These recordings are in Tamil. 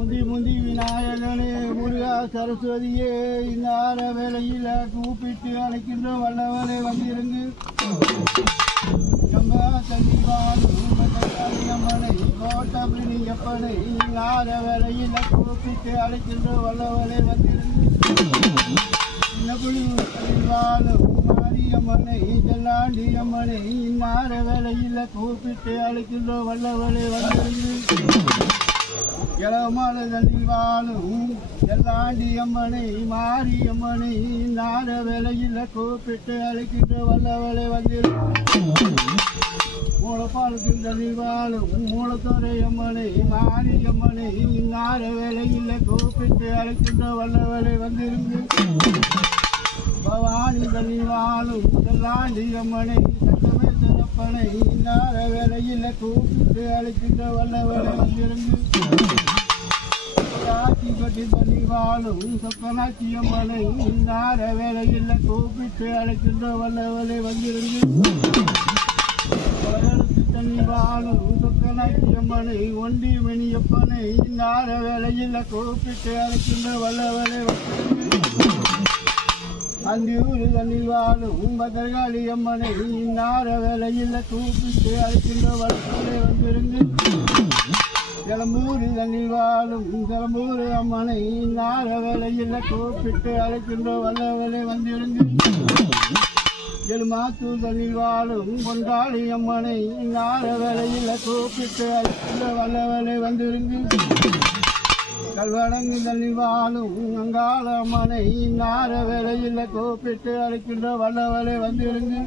முந்தி விநாயகனே முருகா சரஸ்வதியே இன்னார வேளையில் கூப்பிட்டு அழைக்கின்ற வல்லவரை வந்திருந்து கம்பா தண்ணீவானம்மனை கோட்டபிணியப்பனை இன்னார வேளையில் கூப்பிட்டு அழைக்கின்ற வல்லவரை வந்திருந்து மாரியம்மனை செல்லாண்டி அம்மனை இன்னார வேளையில் கூப்பிட்டு அழைக்கின்ற வல்லவரை வந்திருந்து இளமான தண்ணில் வாழும் எல்லாண்டி அம்மனை மாரியம்மனை நார வேலையில் கூப்பிட்டு அழைக்கின்ற வல்லவளை வந்திருக்கும் மூலப்பாலத்தில் தண்ணில் வாழும் மூலத்துறை அம்மனை மாரியம்மனை நார வேலையில் கூப்பிட்டு அழைக்கின்ற வல்லவளை வந்திருந்து பவானி தண்ணில் வாழும் எல்லாண்டி அம்மனை சட்டமேசரப்பனை நார வேலையில் கூப்பிட்டு அழைக்கின்ற வல்லவளை வந்திருந்து வாழும் சொக்கனாட்சி அம்மனை இன்னார வேலையில் கூப்பிட்டு அழைக்கின்ற வல்லவளை வந்திருந்து தண்ணி வாழும் சொக்கனாட்சி அம்மனை ஒண்டி மணியப்பனை இன்னார வேலையில் கூப்பிட்டு அழைக்கின்ற வல்லவளை வந்திருந்து அந்தியூர் தண்ணி வாழும் பத்திரகாளி அம்மனை இன்னார வேலையில் கூப்பிட்டு அழைக்கின்ற வல்லவளை வந்திருந்து கிளம்பூர் தண்ணில் வாழும் கிளம்பூர் அம்மனை நார வேலையில் கூப்பிட்டு அழைக்கின்ற வல்லவளை வந்திருந்து எழுமாத்தூர் தண்ணில் வாழும் கொண்டாளி அம்மனை நார வேலையில் கூப்பிட்டு அழைக்கின்ற வல்லவளை வந்திருந்து கல்வடங்கு தண்ணில் வாழும் அங்காள அம்மனை நார வேலையில் கூப்பிட்டு அழைக்கின்ற வல்லவளை வந்திருந்து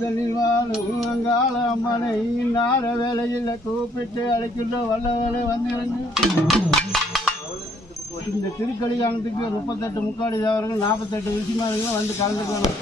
தண்ணில் வாழும் அங்காள அம்மனை நார வேலையில் கூப்பிட்டு அழைக்கின்ற வல்லவளை வந்திருந்து இந்த திருக்கலிகானத்துக்கு 38 முக்காடி தேவர்கள் 48 ரிஷிமார்கள் வந்து கலந்துக்கணும்.